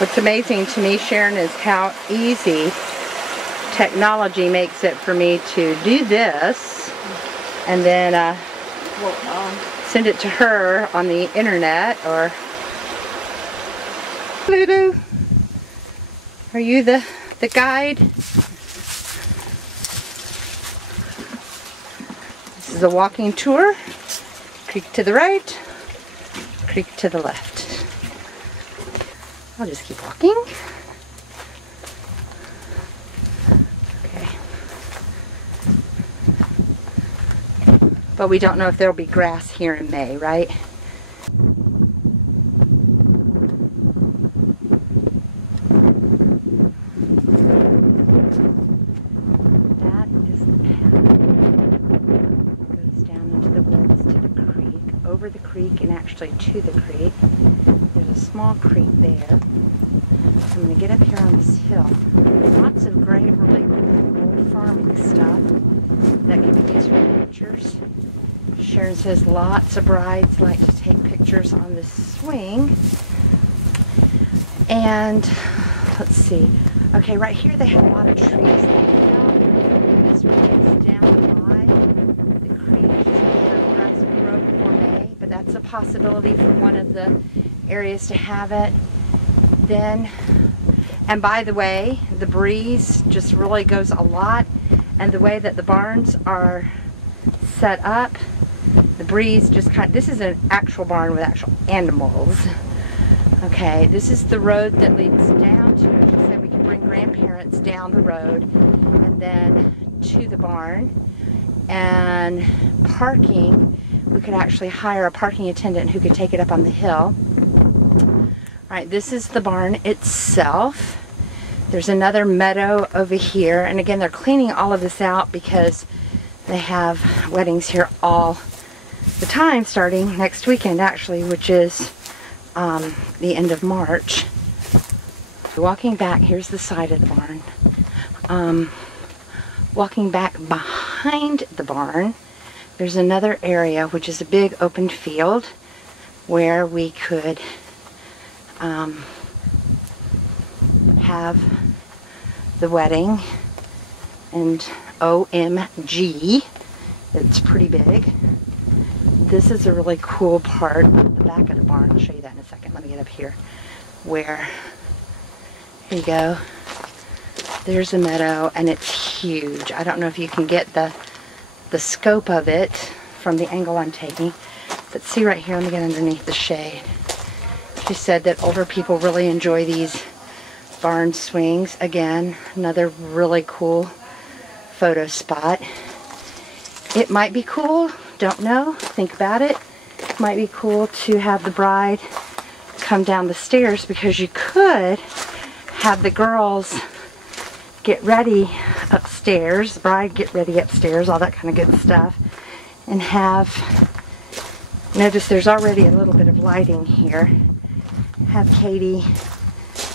What's amazing to me, Sharon, is how easy technology makes it for me to do this and then send it to her on the internet. Or Lulu, are you the guide? This is a walking tour. Creek to the right, creek to the left. I'll just keep walking. Okay. But we don't know if there'll be grass here in May, right? That is the path. It goes down into the woods to the creek, over the creek, and actually to the creek. There's a small creek there. So I'm going to get up here on this hill. Lots of great, really cool old farming stuff that can be used for pictures. Sharon says lots of brides like to take pictures on this swing. And let's see. Okay, right here they have a lot of trees. This is down by the creek. The grass will grow before May, but that's a possibility for one of the areas to have it. Then, and by the way, the breeze just really goes a lot, and the way that the barns are set up, the breeze just kind of, this is an actual barn with actual animals. Okay, this is the road that leads down to, as you said, we can bring grandparents down the road and then to the barn. And parking, we could actually hire a parking attendant who could take it up on the hill. Alright, this is the barn itself. There's another meadow over here, and again they're cleaning all of this out because they have weddings here all the time, starting next weekend actually, which is the end of March. Walking back, here's the side of the barn. Walking back behind the barn, there's another area which is a big open field where we could have the wedding. And OMG, it's pretty big. This is a really cool part of the back of the barn. I'll show you that in a second. Let me get up here where, here you go. There's a meadow and it's huge. I don't know if you can get the scope of it from the angle I'm taking, but see right here, let me get underneath the shade. She said that older people really enjoy these barn swings. Again, another really cool photo spot. It might be cool, don't know, think about it. It might be cool to have the bride come down the stairs, because you could have the girls get ready upstairs, the bride get ready upstairs, all that kind of good stuff, and have, notice there's already a little bit of lighting here, have Katie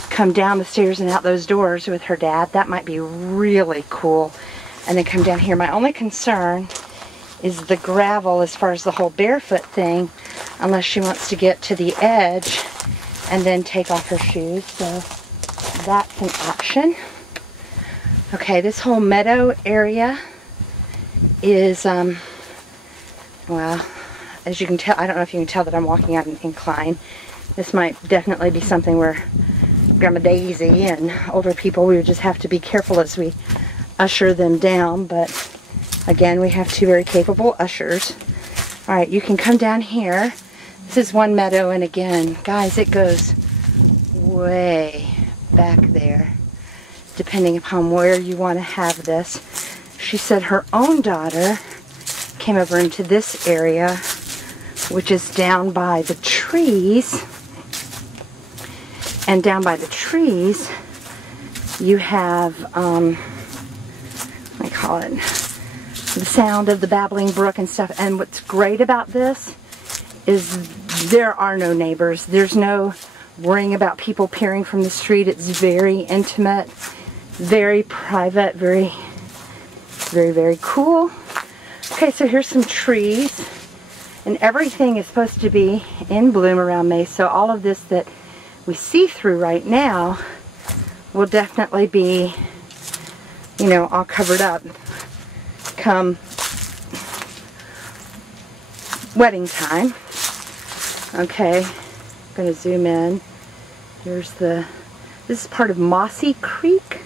come down the stairs and out those doors with her dad. That might be really cool. And then come down here. My only concern is the gravel as far as the whole barefoot thing, unless she wants to get to the edge and then take off her shoes. So that's an option. Okay, this whole meadow area is, well, as you can tell, I don't know if you can tell that I'm walking on an incline. This might definitely be something where Grandma Daisy and older people, we would just have to be careful as we usher them down. But again, we have two very capable ushers. Alright, you can come down here. This is one meadow, and again, guys, it goes way back there, depending upon where you want to have this. She said her own daughter came over into this area, which is down by the trees. And down by the trees, you have, what do I call it, the sound of the babbling brook and stuff. And what's great about this is there are no neighbors. There's no worrying about people peering from the street. It's very intimate, very private, very, very, very cool. Okay, so here's some trees. And everything is supposed to be in bloom around May. So all of this that we see through right now will definitely be, you know, all covered up come wedding time. Okay, I'm going to zoom in. Here's this is part of Mossy Creek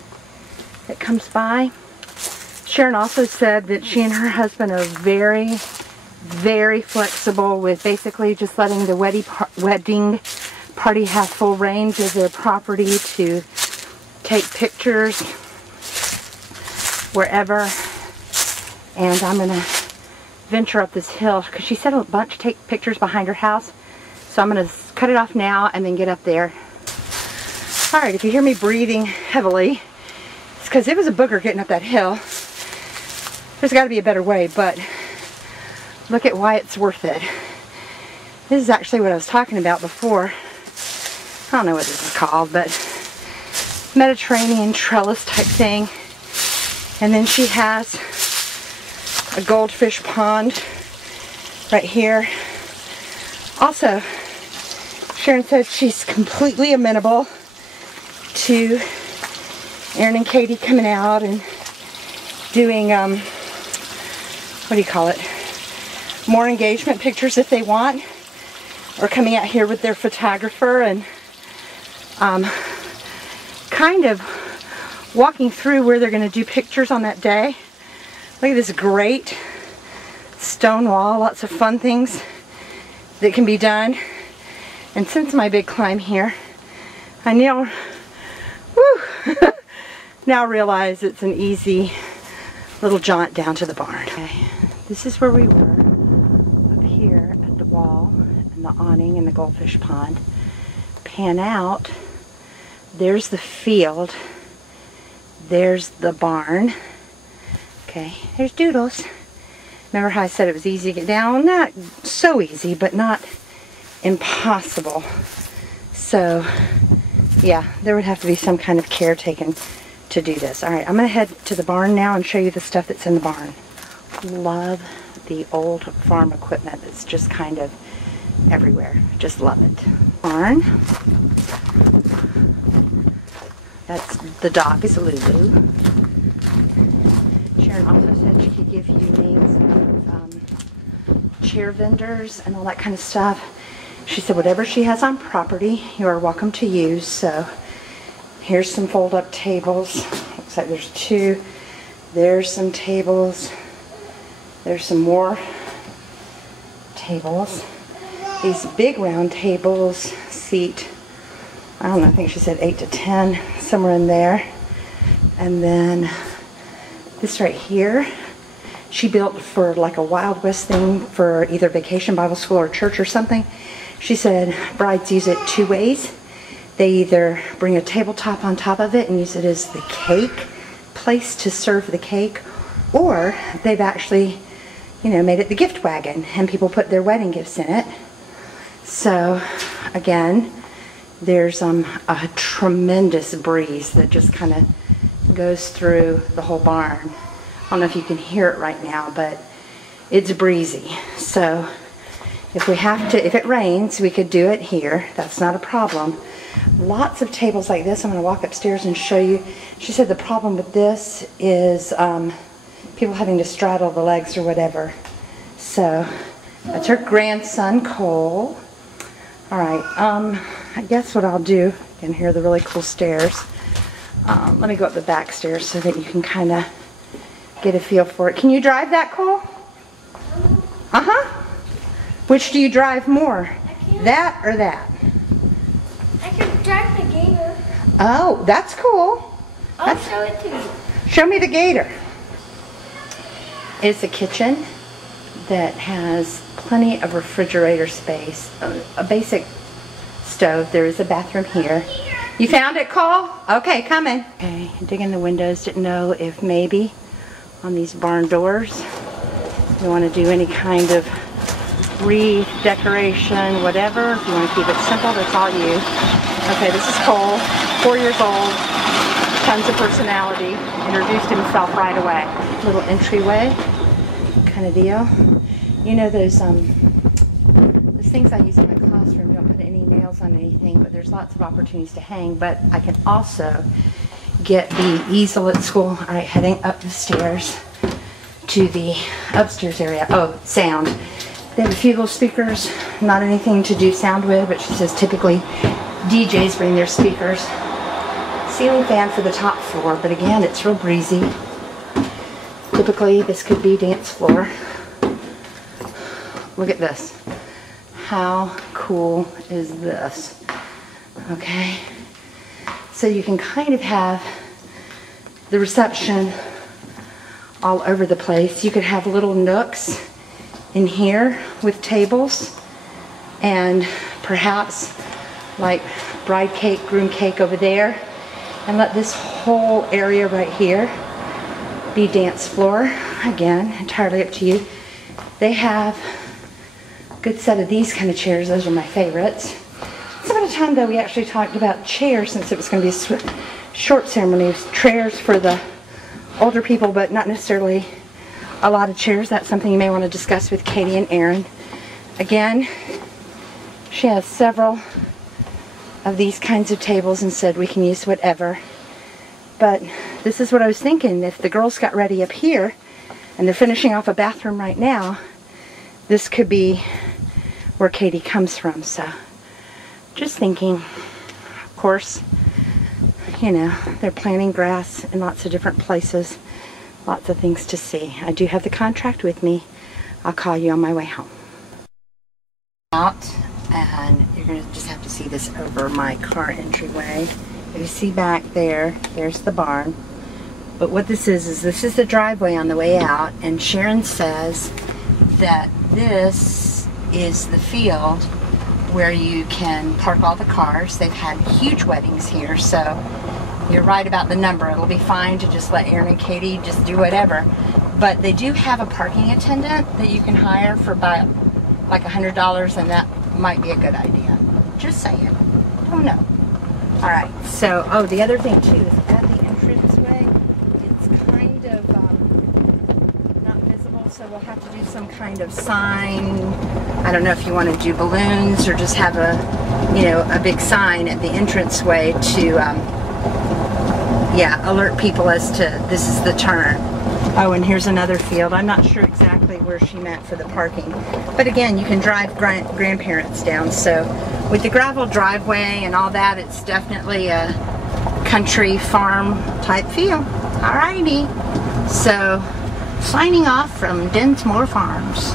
that comes by. Sharon also said that she and her husband are very, very flexible with basically just letting the wedding party have full range of their property to take pictures wherever. And I'm going to venture up this hill because she said a bunch to take pictures behind her house. So I'm going to cut it off now and then get up there. Alright, if you hear me breathing heavily, it's because it was a booger getting up that hill. There's got to be a better way, but look at why it's worth it. This is actually what I was talking about before. I don't know what this is called, but Mediterranean trellis type thing. And then she has a goldfish pond right here. Also, Sharon says she's completely amenable to Aaron and Katie coming out and doing, what do you call it, more engagement pictures if they want, or coming out here with their photographer and kind of walking through where they're going to do pictures on that day. Look at this great stone wall, lots of fun things that can be done. And since my big climb here, I now, now realize it's an easy little jaunt down to the barn. Okay, this is where we were, up here at the wall and the awning and the goldfish pond. Pan out, there's the field, there's the barn. Okay, there's Doodles. Remember how I said it was easy to get down? Not so easy, but not impossible. So, yeah, there would have to be some kind of care taken to do this. Alright, I'm going to head to the barn now and show you the stuff that's in the barn. Love the old farm equipment. It's just kind of everywhere. Just love it. Barn. That's the dog is Lulu. Sharon also said she could give you names of chair vendors and all that kind of stuff. She said whatever she has on property, you are welcome to use. So here's some fold-up tables. Looks like there's two. There's some tables. There's some more tables. These big round tables seat, I don't know, I think she said 8 to 10, somewhere in there. And then this right here, she built for like a Wild West thing for either Vacation Bible School or church or something. She said brides use it two ways. They either bring a tabletop on top of it and use it as the cake place to serve the cake, or they've actually, you know, made it the gift wagon and people put their wedding gifts in it. So again, there's a tremendous breeze that just kind of goes through the whole barn. I don't know if you can hear it right now, but it's breezy. So if we have to, if it rains, we could do it here. That's not a problem. Lots of tables like this. I'm going to walk upstairs and show you. She said the problem with this is people having to straddle the legs or whatever. So that's her grandson, Cole. All right, I guess what I'll do, you can hear the really cool stairs. Let me go up the back stairs so that you can kind of get a feel for it. Can you drive that, Cole? Uh-huh. Which do you drive more? That or that? I can drive the gator. Oh, that's cool. I'll show it to you. Show me the gator. It's a kitchen that has plenty of refrigerator space, a basic stove. There is a bathroom here. You found it, Cole? Okay, coming. Okay, digging the windows. Didn't know if maybe on these barn doors you want to do any kind of redecoration, whatever. If you want to keep it simple, that's all you. Okay, this is Cole, 4 years old, tons of personality. Introduced himself right away. Little entryway kind of deal. You know those the these things I use in my classroom don't put any nails on anything, but there's lots of opportunities to hang. But I can also get the easel at school. All right, heading up the stairs to the upstairs area. Oh, sound. They have a few little speakers, not anything to do sound with, but she says typically DJs bring their speakers. Ceiling fan for the top floor, but again, it's real breezy. Typically, this could be dance floor. Look at this. How cool is this? Okay. So you can kind of have the reception all over the place. You could have little nooks in here with tables, and perhaps like bride cake, groom cake over there, and let this whole area right here be dance floor. Again, entirely up to you. They have a good set of these kind of chairs. Those are my favorites. Once upon a time, though, we actually talked about chairs, since it was going to be a short ceremony, chairs for the older people, but not necessarily a lot of chairs. That's something you may want to discuss with Katie and Aaron. Again, she has several of these kinds of tables and said we can use whatever. But this is what I was thinking. If the girls got ready up here and they're finishing off a bathroom right now, this could be where Katie comes from. So just thinking. Of course, you know, they're planting grass in lots of different places. Lots of things to see. I do have the contract with me. I'll call you on my way home. Out, and you're going to just have to see this over my car entryway. If you see back there, there's the barn. But what this is this is the driveway on the way out, and Sharon says that this is the field where you can park all the cars. They've had huge weddings here, so you're right about the number. It'll be fine to just let Aaron and Katie just do whatever. But they do have a parking attendant that you can hire for about like $100, and that might be a good idea. Just saying. Don't know. Alright, so, oh, the other thing too is at the entranceway, it's kind of not visible, so we'll have to do some kind of sign. I don't know if you want to do balloons or just have a, you know, a big sign at the entranceway to, yeah, alert people as to this is the turn. Oh, and here's another field. I'm not sure exactly where she meant for the parking. But again, you can drive grandparents down. So with the gravel driveway and all that, it's definitely a country farm type feel. Alrighty. So signing off from Densmore Farms.